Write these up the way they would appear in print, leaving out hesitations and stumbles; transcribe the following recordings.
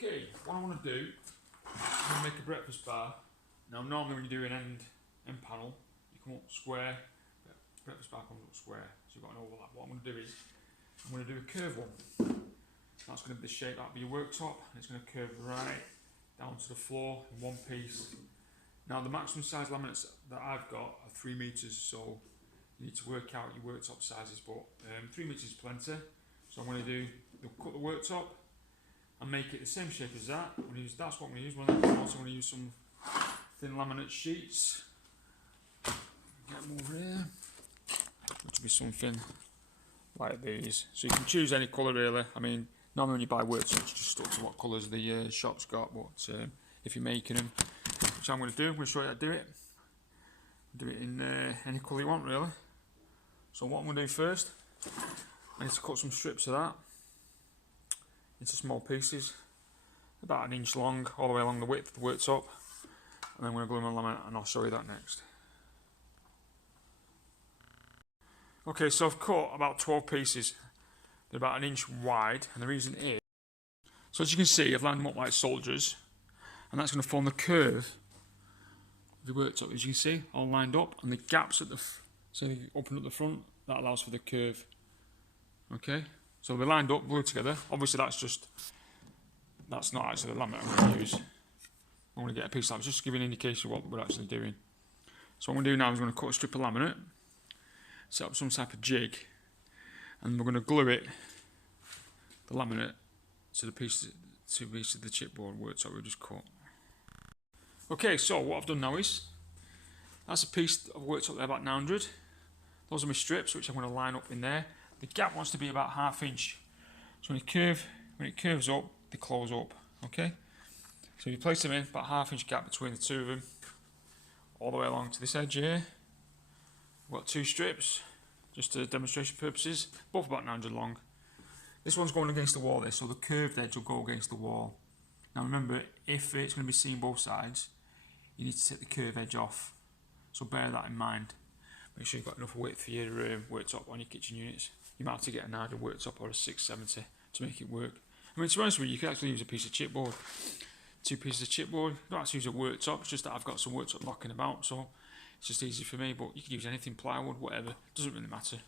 Okay, what I want to do, I'm going to make a breakfast bar. Now normally when you do an end panel, you come up square, breakfast bar comes up square, so you've got an overlap. What I'm going to do is, I'm going to do a curved one. That's going to be the shape, that'll be your worktop, and it's going to curve right down to the floor in one piece. Now the maximum size laminates that I've got are 3 metres, so you need to work out your worktop sizes, but 3 metres is plenty. So I'm going to do, cut the worktop and make it the same shape as that. That's what I'm going to use. I'm also going to use some thin laminate sheets. Get them over here, which will be something like these. So you can choose any colour really. I mean, normally when you buy worktops, just stuck to what colours the shop's got, but if you're making them, which I'm going to do, I'm going to show you how to do it. Do it in any colour you want really. So what I'm going to do first, I need to cut some strips of that into small pieces, about 1 inch long, all the way along the width of the worktop, and then I'm going to glue them on laminate, and I'll show you that next. Okay, so I've cut about 12 pieces. They're about 1 inch wide, and the reason is, so as you can see, I've lined them up like soldiers, and that's going to form the curve of the worktop, as you can see, all lined up, and the gaps at the, so they open up the front, that allows for the curve. Okay, so they're lined up, glued together. Obviously that's not actually the laminate I'm going to use. I'm going to get a piece of laminate, just to give you an indication of what we're actually doing. So what I'm going to do now is I'm going to cut a strip of laminate, set up some type of jig, and we're going to glue it, the laminate, to the pieces of the chipboard worktop we just cut. Okay, so what I've done now is, that's a piece of worktop there about 900. Those are my strips, which I'm going to line up in there. The gap wants to be about 1/2 inch. So when it curves up, they close up. Okay? So you place them in, about 1/2 inch gap between the two of them, all the way along to this edge here. I've got 2 strips, just for demonstration purposes, both about 900 long. This one's going against the wall there, so the curved edge will go against the wall. Now remember, if it's going to be seen both sides, you need to take the curved edge off. So bear that in mind. Make sure you've got enough width for your worktop on your kitchen units. You might have to get an 900 worktop or a 670 to make it work. I mean, to be honest with you, you can actually use a piece of chipboard. 2 pieces of chipboard. You don't have to use a worktop, it's just that I've got some worktop knocking about, so it's just easy for me. But you can use anything, plywood, whatever. Doesn't really matter,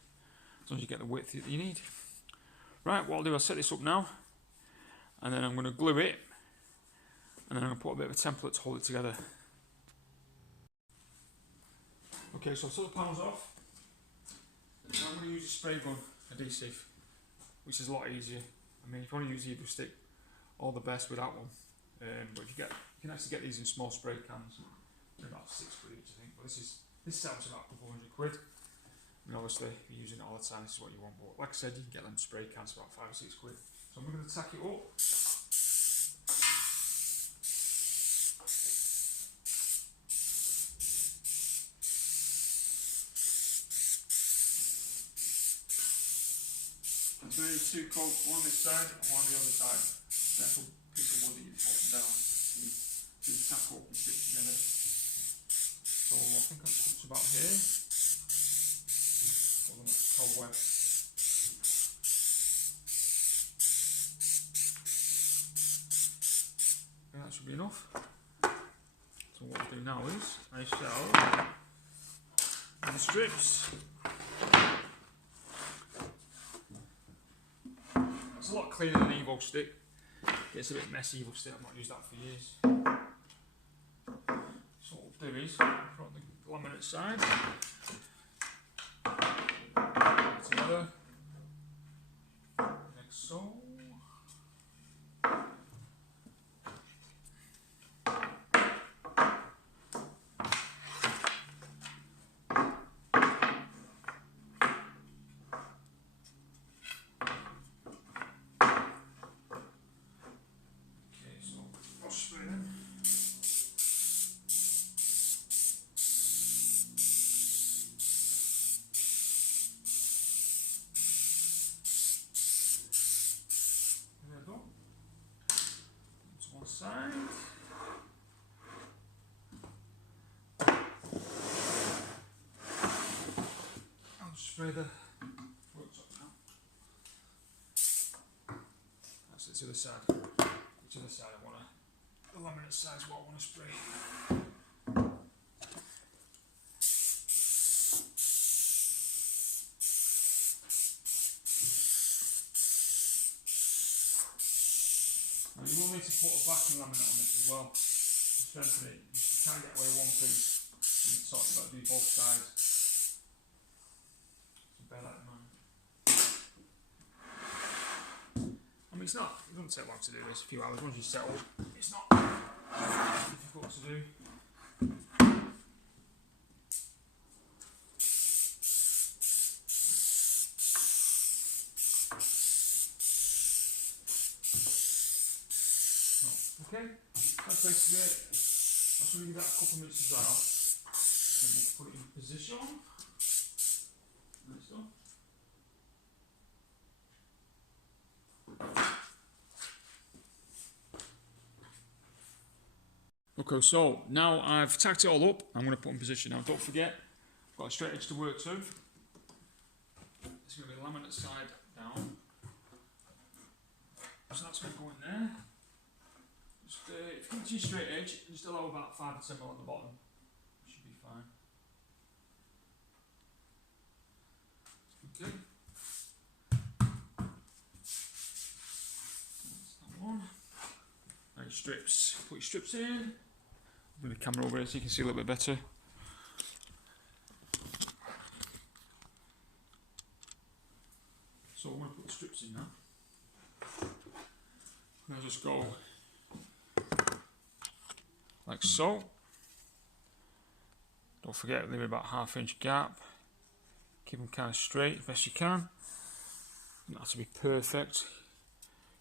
as long as you get the width that you need. Right, what I'll do, I'll set this up now, and then I'm going to glue it, and then I'm going to put a bit of a template to hold it together. Okay, so I'll take the panels off. Now I'm going to use a spray gun adhesive, which is a lot easier. I mean, if you want to use the Evo stick, all the best with that one. But you can actually get these in small spray cans. They're about £6 each, I think. But this sells about a couple £100. I mean, obviously, if you're using it all the time, this is what you want. But like I said, you can get them spray cans for about £5 or £6. So I'm going to tack it up. So there's 2 coats, one on this side and one on the other side. That's a piece of wood that you put down to tack up and stick together. So I think I've put about here. Put them up to cobweb. And that should be enough. So what I'll do now is I shall the strips. It's a lot cleaner than Evo stick. It's a bit messy, Evo stick, I've not used that for years. So what we'll do is, put on the laminate side, together, like so. One side. I'll spray the worktop now. That's it to the side. to the side. I want the laminate side is what I want to spray. Now you will need to put a backing laminate on this as well to strengthen it. You can't get away with one piece and it's sort of got to do both sides. So bear that in mind. I mean, it doesn't take long to do this, a few hours once you settle. It's not difficult to do. Okay, that's basically it. I'll show you that a couple of minutes as well. And we'll put it in position. Nice stuff. Okay, so now I've tacked it all up, I'm going to put in position. Now don't forget, I've got a straight edge to work to. It's going to be laminate side down. So that's going to go in there. Just, if you come to your straight edge, just allow about 5 to 10 mil at the bottom. Should be fine. Okay. That's that one. Now your strips. Put your strips in. Bring the camera over here so you can see a little bit better. So I'm going to put the strips in now. And I'll just go like so. Don't forget, leave about ½ inch gap. Keep them kind of straight as best you can. Doesn't have to be perfect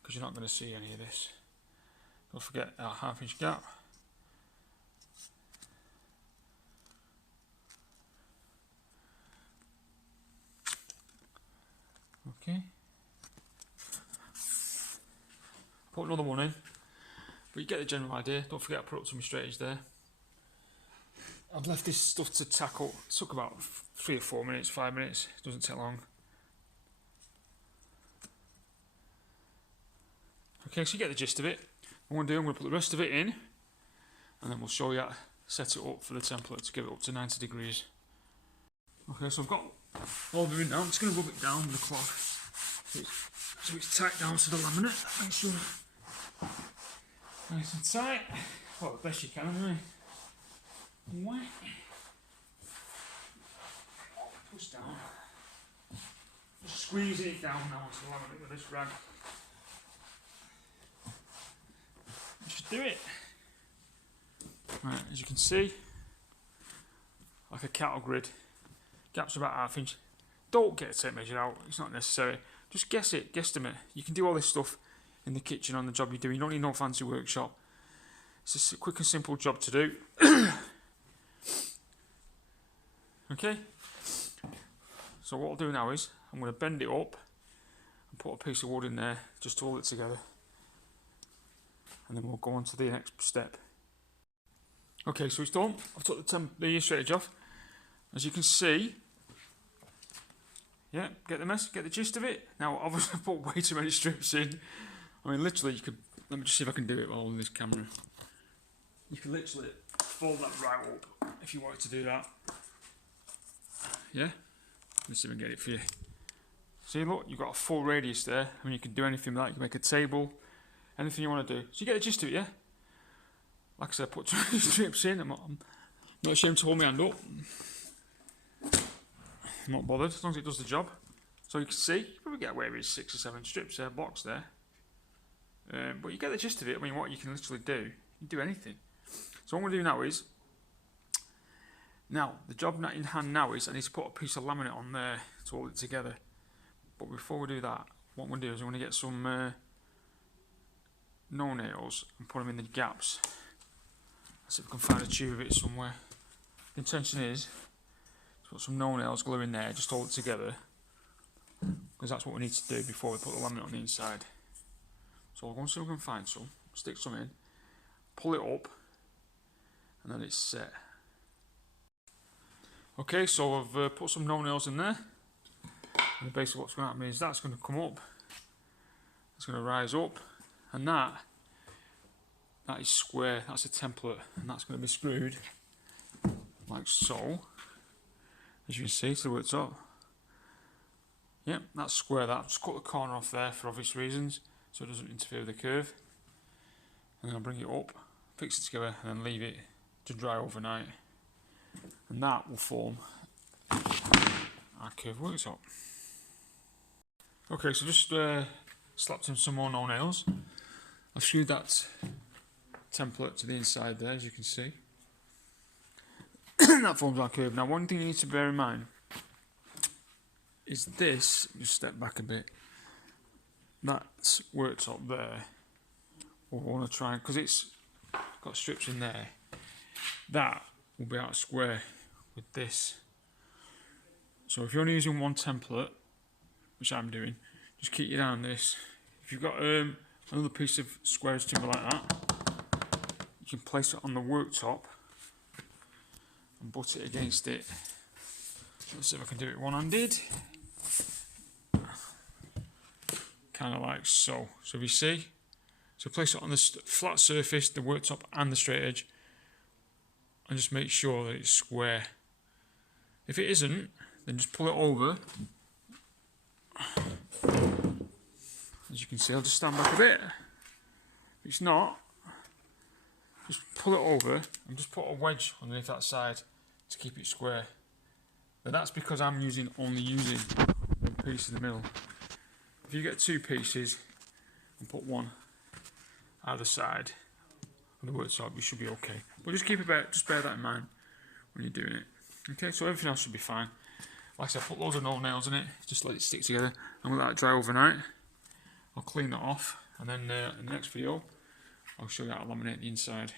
because you're not going to see any of this. Don't forget that ½ inch gap. Okay. Put another one in, but you get the general idea. Don't forget I put up some straight edge there. I've left this stuff to tackle. It took about 3 or 4 minutes, 5 minutes. It doesn't take long. Okay, so you get the gist of it. What I'm going to put the rest of it in, and then we'll show you how to set it up for the template to get it up to 90 degrees. Okay, so I've got all of it in now. I'm just going to rub it down with a cloth so it's tight down to the laminate. Make sure nice and tight. Well, the best you can anyway. Whack. Push down. Just squeezing it down now onto the laminate with this rag. You should do it. Right, as you can see, like a cattle grid. Gaps about ½ inch. Don't get a tape measure out, it's not necessary. Just guess it, guesstimate. You can do all this stuff in the kitchen on the job you do. You don't need no fancy workshop. It's just a quick and simple job to do. Okay? So what I'll do now is, I'm going to bend it up and put a piece of wood in there just to hold it together. And then we'll go on to the next step. Okay, so it's done. I've took the straight edge off. As you can see, yeah, get the gist of it. Now, obviously, I put way too many strips in. I mean, literally, you could. Let me just see if I can do it while holding this camera. You can literally fold that right up if you wanted to do that. Yeah, let's see if I can get it for you. See, look, you've got a full radius there. I mean, you can do anything like that. You can make a table, anything you want to do. So you get the gist of it, yeah. Like I said, I put 2 strips in. I'm not ashamed to hold my hand up. I'm not bothered as long as it does the job. So you can see, you probably get away with 6 or 7 strips there, blocks there. But you get the gist of it. I mean, what you can literally do, you can do anything. So what I'm going to do now is, the job in hand now is I need to put a piece of laminate on there to hold it together. But before we do that, what I'm going to do is I'm going to get some no nails and put them in the gaps. Let's see if we can find a tube of it somewhere. The intention is to put some no nails glue in there, just hold it together, because that's what we need to do before we put the laminate on the inside. So I'll go and see if we can find some, stick some in, pull it up, and then it's set. Okay, so I've put some no nails in there, and basically what's going to happen is that's going to come up, it's going to rise up, and that that is square, that's a template, and that's going to be screwed like so, as you can see, to the worktop. Yep, that's square. That. Just cut the corner off there for obvious reasons, so it doesn't interfere with the curve. And then I'll bring it up, fix it together, and then leave it to dry overnight. And that will form our curved worktop. Okay, so just slapped in some more no nails. I've screwed that template to the inside there, as you can see. That forms our curve. Now, one thing you need to bear in mind is this, just step back a bit, that worktop there, we'll want to try, because it's got strips in there, that will be out square with this. So if you're only using one template, which I'm doing, just keep your eye on this. If you've got another piece of square timber like that, you can place it on the worktop and butt it against it. Let's see if I can do it one-handed. Kind of like so. So if you see, so place it on the flat surface, the worktop and the straight edge, and just make sure that it's square. If it isn't, then just pull it over. As you can see, I'll just stand back a bit. If it's not, just pull it over and just put a wedge underneath that side to keep it square. But that's because I'm only using one piece in the middle. If you get two pieces and put one either side on the worktop, you should be okay. But just bear that in mind when you're doing it. Okay, so everything else should be fine. Like I said, put loads of no nails in it, just let it stick together, and we'll let that dry overnight. I'll clean that off, and then in the next video, I'll show you how to laminate the inside.